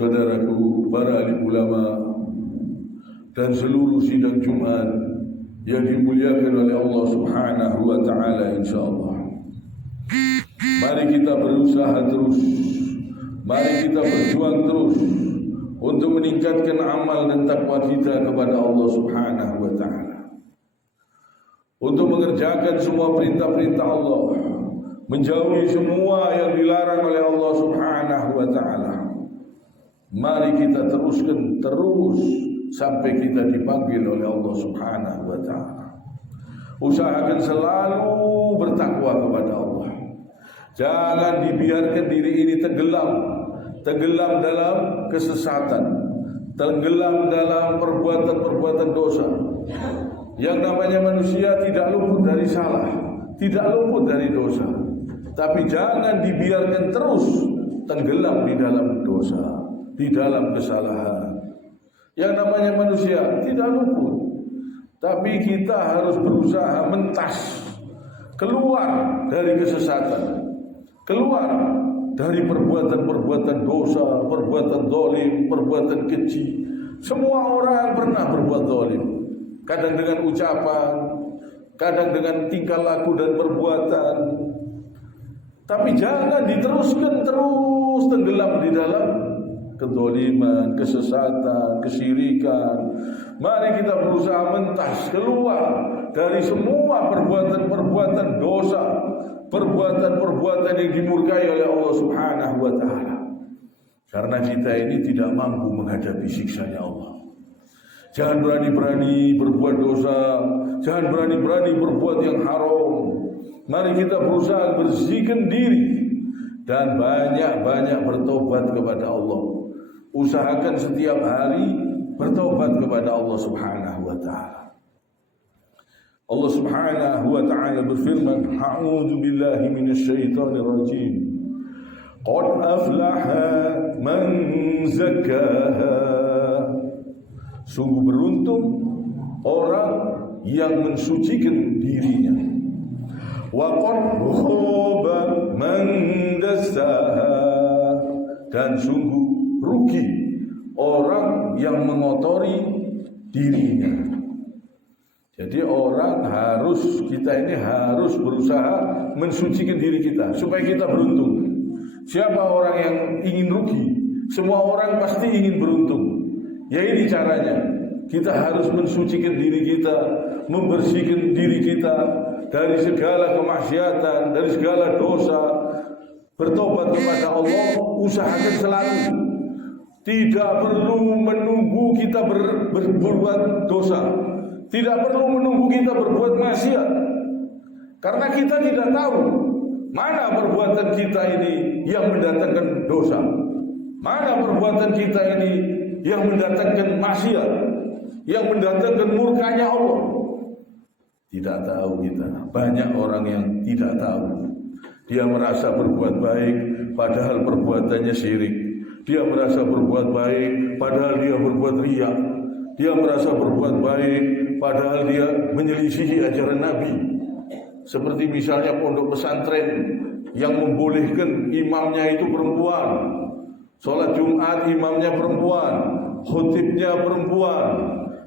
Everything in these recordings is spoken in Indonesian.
saudaraku, para alim ulama dan seluruh sidang Jumat yang dimuliakan oleh Allah Subhanahu wa taala, insyaallah. Mari kita berusaha terus. Mari kita berjuang terus untuk meningkatkan amal dan takwa kita kepada Allah Subhanahu wa taala. Untuk mengerjakan semua perintah-perintah Allah, menjauhi semua yang dilarang oleh Allah Subhanahu wa taala. Mari kita teruskan terus sampai kita dipanggil oleh Allah Subhanahu wa taala. Usahakan selalu bertakwa kepada Allah. Jangan dibiarkan diri ini tenggelam dalam kesesatan, tenggelam dalam perbuatan-perbuatan dosa. Yang namanya manusia tidak luput dari salah, tidak luput dari dosa. Tapi jangan dibiarkan terus tenggelam di dalam dosa, di dalam kesalahan. Yang namanya manusia tidak luput, tapi kita harus berusaha mentas keluar dari kesesatan, keluar dari perbuatan-perbuatan dosa, perbuatan zalim, perbuatan keji. Semua orang pernah berbuat zalim, kadang dengan ucapan, kadang dengan tingkah laku dan perbuatan. Tapi jangan diteruskan terus tenggelam di dalam kezaliman, kesesatan, kesyirikan. Mari kita berusaha mentas keluar dari semua perbuatan-perbuatan dosa, perbuatan-perbuatan yang dimurkai oleh Allah Subhanahu wa taala. Karena kita ini tidak mampu menghadapi siksanya Allah. Jangan berani-berani berbuat dosa, jangan berani-berani berbuat yang haram. Mari kita berusaha bersihkan diri dan banyak-banyak bertobat kepada Allah. Usahakan setiap hari bertobat kepada Allah Subhanahu wa taala. Allah Subhanahu wa taala berfirman, "A'udzu billahi minasyaitonir rajim. Qad aflaha man zakkaha." Sungguh beruntung orang yang mensucikan dirinya. Wa qad khaba man dassaha. Dan sungguh rugi orang yang mengotori dirinya. Jadi kita ini harus berusaha mensucikan diri kita supaya kita beruntung. Siapa orang yang ingin rugi? Semua orang pasti ingin beruntung. Ya ini caranya. Kita harus mensucikan diri kita, membersihkan diri kita dari segala kemaksiatan, dari segala dosa. Bertobat kepada Allah, usahakan selalu. Tidak perlu menunggu kita berbuat dosa. Tidak perlu menunggu kita berbuat maksiat. Karena kita tidak tahu mana perbuatan kita ini yang mendatangkan dosa, mana perbuatan kita ini yang mendatangkan maksiat, yang mendatangkan murkanya Allah. Tidak tahu kita. Banyak orang yang tidak tahu. Dia merasa berbuat baik padahal perbuatannya syirik. Dia merasa berbuat baik padahal dia berbuat riya. Dia merasa berbuat baik padahal dia menyelisihi ajaran Nabi. Seperti misalnya pondok pesantren yang membolehkan imamnya itu perempuan, sholat Jumat imamnya perempuan, khutibnya perempuan.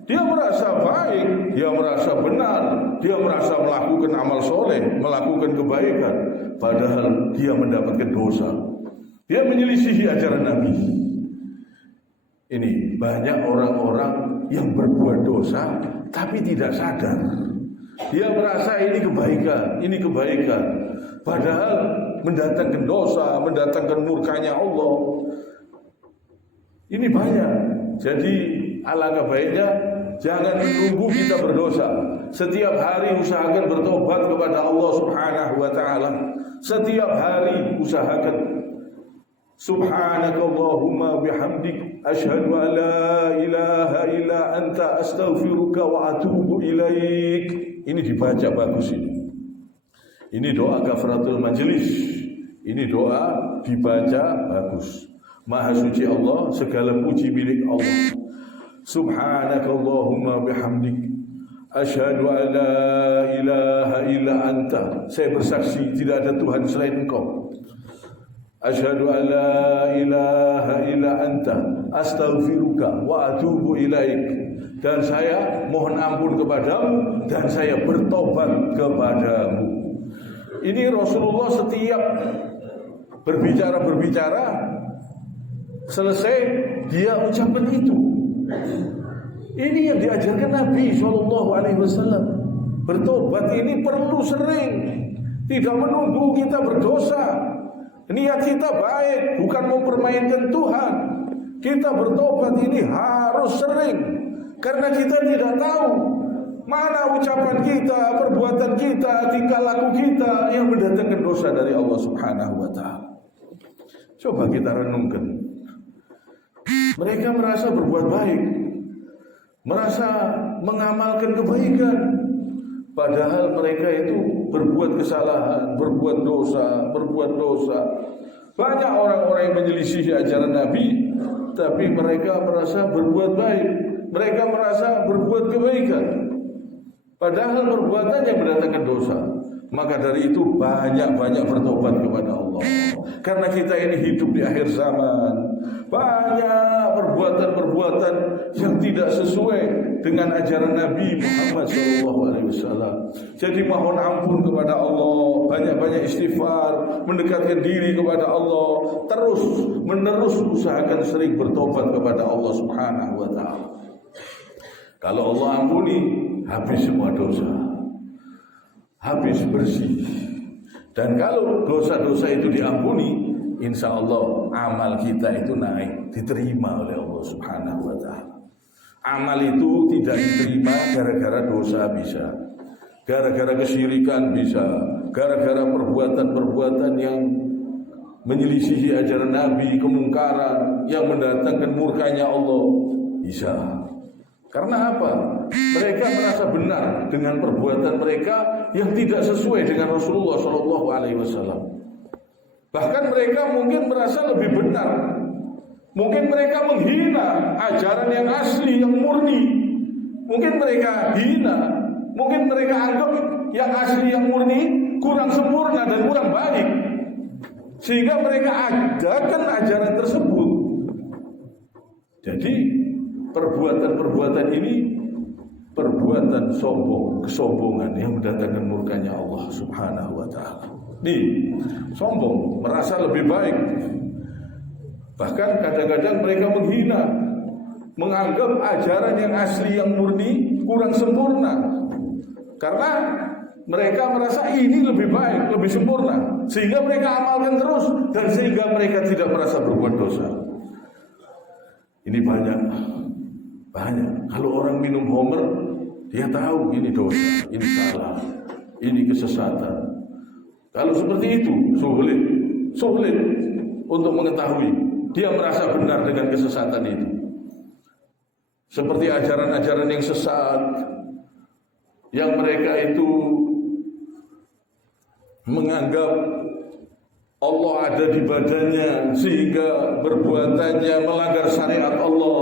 Dia merasa baik, dia merasa benar, dia merasa melakukan amal soleh, melakukan kebaikan, padahal dia mendapatkan dosa. Dia menyelisihi ajaran Nabi. Ini banyak orang-orang yang berbuat dosa tapi tidak sadar. Dia merasa ini kebaikan, padahal mendatangkan dosa, mendatangkan murkanya Allah. Ini banyak. Jadi alangkah baiknya jangan menunggu kita berdosa. Setiap hari usahakan bertobat kepada Allah Subhanahu wa taala. Setiap hari usahakan. Subhanakallahumma bihamdik asyhadu an la ilaha illa anta astaghfiruka wa atubu ilaik. Ini dibaca bagus ini. Ini doa kafaratul majelis. Ini doa dibaca bagus. Maha suci Allah, segala puji milik Allah. Subhanakallahumma bihamdik asyhadu an la ilaha illa anta. Saya bersaksi tidak ada Tuhan selain Engkau. Asyhadu an la ilaha illa anta astaghfiruka wa atubu ilaik. Dan saya mohon ampun kepadamu dan saya bertobat kepadamu. Ini Rasulullah setiap berbicara selesai dia ucapkan itu. Ini yang diajarkan Nabi SAW. Bertobat ini perlu sering, tidak menunggu kita berdosa. Niat kita baik, bukan mempermainkan Tuhan. Kita bertobat ini harus sering, karena kita tidak tahu mana ucapan kita, perbuatan kita, tingkah laku kita yang mendatangkan dosa dari Allah Subhanahu wa Ta'ala. Coba kita renungkan. Mereka merasa berbuat baik, merasa mengamalkan kebaikan, padahal mereka itu berbuat kesalahan, berbuat dosa. Banyak orang-orang yang menyelisihi ajaran Nabi, tapi mereka merasa berbuat baik, mereka merasa berbuat kebaikan, padahal perbuatannya mendatangkan dosa. Maka dari itu banyak-banyak bertobat kepada Allah. Karena kita ini hidup di akhir zaman, banyak perbuatan-perbuatan yang tidak sesuai dengan ajaran Nabi Muhammad SAW. Jadi mohon ampun kepada Allah, banyak-banyak istighfar, mendekatkan diri kepada Allah, terus menerus usahakan sering bertobat kepada Allah Subhanahu wa Ta'ala. Kalau Allah ampuni, habis semua dosa, habis bersih. Dan kalau dosa-dosa itu diampuni, insya Allah amal kita itu naik, diterima oleh Allah Subhanahu wa Ta'ala. Amal itu tidak diterima gara-gara dosa bisa, gara-gara kesyirikan bisa, gara-gara perbuatan-perbuatan yang menyelisihi ajaran Nabi, kemungkaran yang mendatangkan murkanya Allah bisa. Karena apa? Mereka merasa benar dengan perbuatan mereka yang tidak sesuai dengan Rasulullah SAW. Bahkan mereka mungkin merasa lebih benar. Mungkin mereka menghina ajaran yang asli, yang murni. Mungkin mereka hina, mungkin mereka anggap yang asli, yang murni kurang sempurna dan kurang baik, sehingga mereka adakan ajaran tersebut. Jadi perbuatan-perbuatan ini perbuatan sombong, kesombongan yang mendatangkan murkanya Allah Subhanahu wa Ta'ala. Nih, sombong, merasa lebih baik. Bahkan kadang-kadang mereka menghina, menganggap ajaran yang asli, yang murni kurang sempurna. Karena mereka merasa ini lebih baik, lebih sempurna, sehingga mereka amalkan terus, dan sehingga mereka tidak merasa berbuat dosa. Ini banyak. Kalau orang minum homer, dia tahu ini dosa, ini salah, ini kesesatan. Kalau seperti itu, sulit untuk mengetahui. Dia merasa benar dengan kesesatan itu. Seperti ajaran-ajaran yang sesat, yang mereka itu menganggap Allah ada di badannya, sehingga perbuatannya melanggar syariat Allah.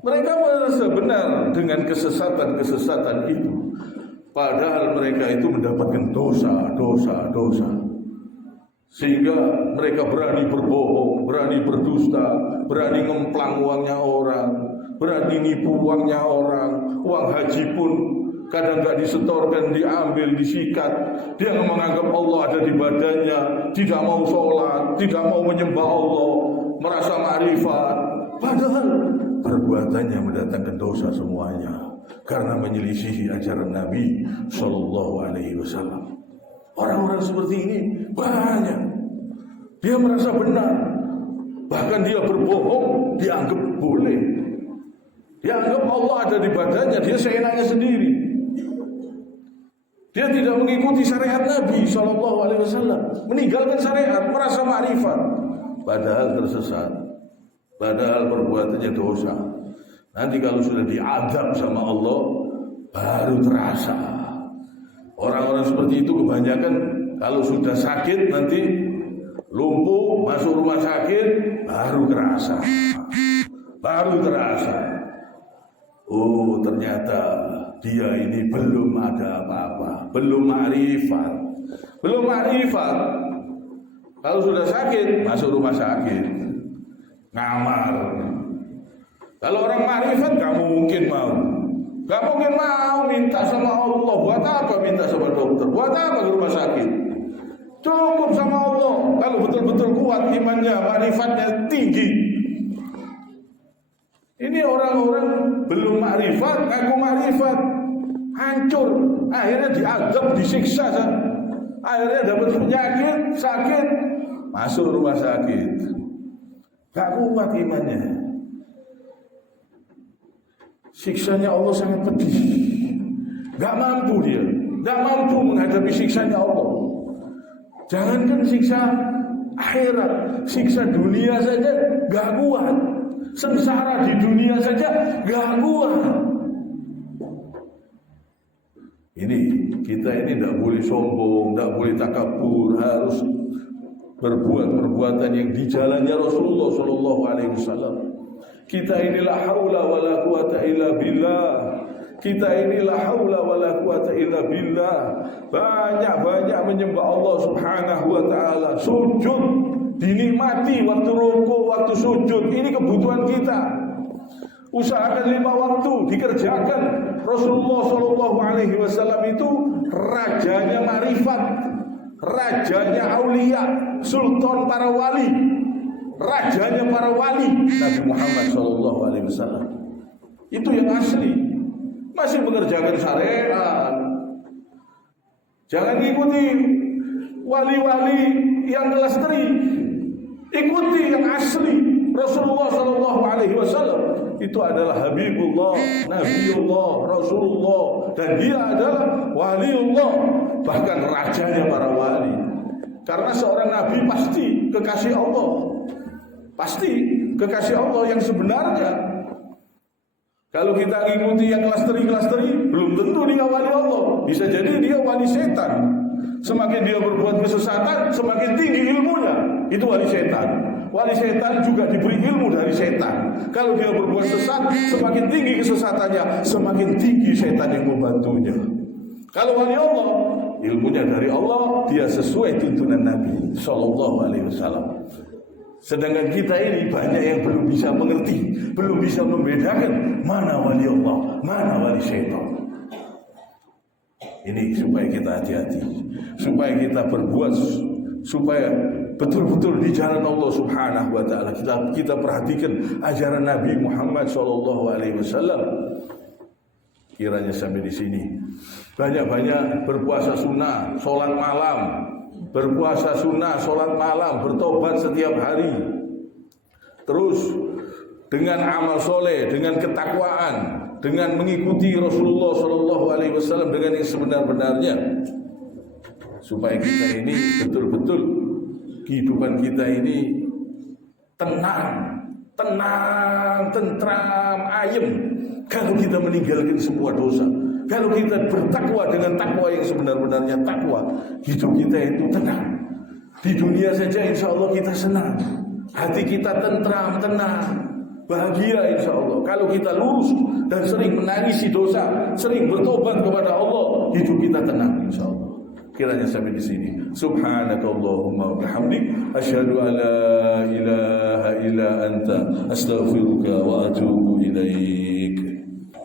Mereka merasa benar dengan kesesatan-kesesatan itu, padahal mereka itu mendapatkan dosa. Sehingga mereka berani berbohong, berani berdusta, berani ngemplang uangnya orang, berani nipu uangnya orang. Uang haji pun kadang gak disetorkan, diambil, disikat. Dia menganggap Allah ada di badannya, tidak mau sholat, tidak mau menyembah Allah, merasa ma'rifat. Padahal perbuatannya mendatangkan dosa semuanya, karena menyelisihi ajaran Nabi SAW. Orang-orang seperti ini banyak. Dia merasa benar, bahkan dia berbohong dianggap boleh. Dia anggap Allah ada di badannya, dia seenaknya sendiri. Dia tidak mengikuti syariat Nabi SAW, meninggalkan syariat, merasa ma'rifat, padahal tersesat, padahal perbuatannya dosa. Nanti kalau sudah diadab sama Allah, baru terasa. Orang-orang seperti itu kebanyakan kalau sudah sakit, nanti lumpuh, masuk rumah sakit, baru terasa. Oh, ternyata dia ini belum ada apa-apa, belum ma'rifat. Kalau sudah sakit, masuk rumah sakit, ngamar. Kalau orang makrifat gak mungkin mau minta sama Allah. Buat apa minta sama dokter? Buat apa ke rumah sakit? Cukup sama Allah. Kalau betul-betul kuat imannya, makrifatnya tinggi. Ini orang-orang belum makrifat, ngaku makrifat, hancur. Akhirnya diazab, disiksa. Akhirnya dapat penyakit, sakit, masuk rumah sakit. Gak kuat imannya. Siksanya Allah sangat pedih. Gak mampu dia, gak mampu menghadapi siksanya Allah. Jangankan siksa akhirat, siksa dunia saja gak kuat. Sengsara di dunia saja gak kuat. Ini kita ini tidak boleh sombong, tidak boleh takabur, harus berbuat perbuatan yang di jalannya Rasulullah Shallallahu Alaihi Wasallam. Kita inilah haula wala quwata illa billah. Kita inilah haula wala quwata illa billah. Banyak-banyak menyembah Allah Subhanahu wa taala, sujud dinikmati waktu rukuk, waktu sujud. Ini kebutuhan kita. Usahakan 5 waktu dikerjakan. Rasulullah Shallallahu Alaihi Wasallam itu rajanya makrifat, rajanya aulia, sultan para wali, rajanya para wali. Nabi Muhammad Shallallahu Alaihi Wasallam itu yang asli, masih mengerjakan syariat. Jangan ikuti wali-wali yang kelas 3, ikuti yang asli. Rasulullah Shallallahu Alaihi Wasallam itu adalah Habibullah, Nabiullah, Rasulullah, dan dia adalah waliullah, bahkan rajanya para wali. Karena seorang nabi pasti kekasih Allah, pasti kekasih Allah yang sebenarnya. Kalau kita ngikuti yang kelas 3, belum tentu dia wali Allah. Bisa jadi dia wali setan. Semakin dia berbuat kesesatan, semakin tinggi ilmunya, itu wali setan. Wali setan juga diberi ilmu dari setan. Kalau dia berbuat sesat, semakin tinggi kesesatannya, semakin tinggi setan yang membantunya. Kalau wali Allah, ilmunya dari Allah, dia sesuai tuntunan Nabi Sallallahu Alaihi Wasallam. Sedangkan kita ini banyak yang belum bisa mengerti, belum bisa membedakan mana wali Allah, mana wali setan. Ini supaya kita hati-hati, supaya kita berbuat, supaya betul-betul di jalan Allah Subhanahu wa taala. Kita perhatikan ajaran Nabi Muhammad sallallahu alaihi wasallam. Kiranya sampai di sini. Banyak-banyak berpuasa sunnah, salat malam. Berpuasa sunnah, salat malam, bertobat setiap hari. Terus dengan amal soleh, dengan ketakwaan, dengan mengikuti Rasulullah sallallahu alaihi wasallam dengan yang sebenar-benarnya. Supaya kita ini betul-betul kehidupan kita ini tenang, tentram, ayem. Kalau kita meninggalkan semua dosa, kalau kita bertakwa dengan takwa yang sebenar-benarnya takwa, hidup kita itu tenang. Di dunia saja insya Allah kita senang, hati kita tentram, tenang, bahagia insya Allah. Kalau kita lurus dan sering menangisi dosa, sering bertobat kepada Allah, hidup kita tenang insya Allah. Kiranya sampai di sini. Subhanakallahumma wa bihamdik, asyhadu an la ilaha illa anta, astaghfiruka wa atubu ilaik.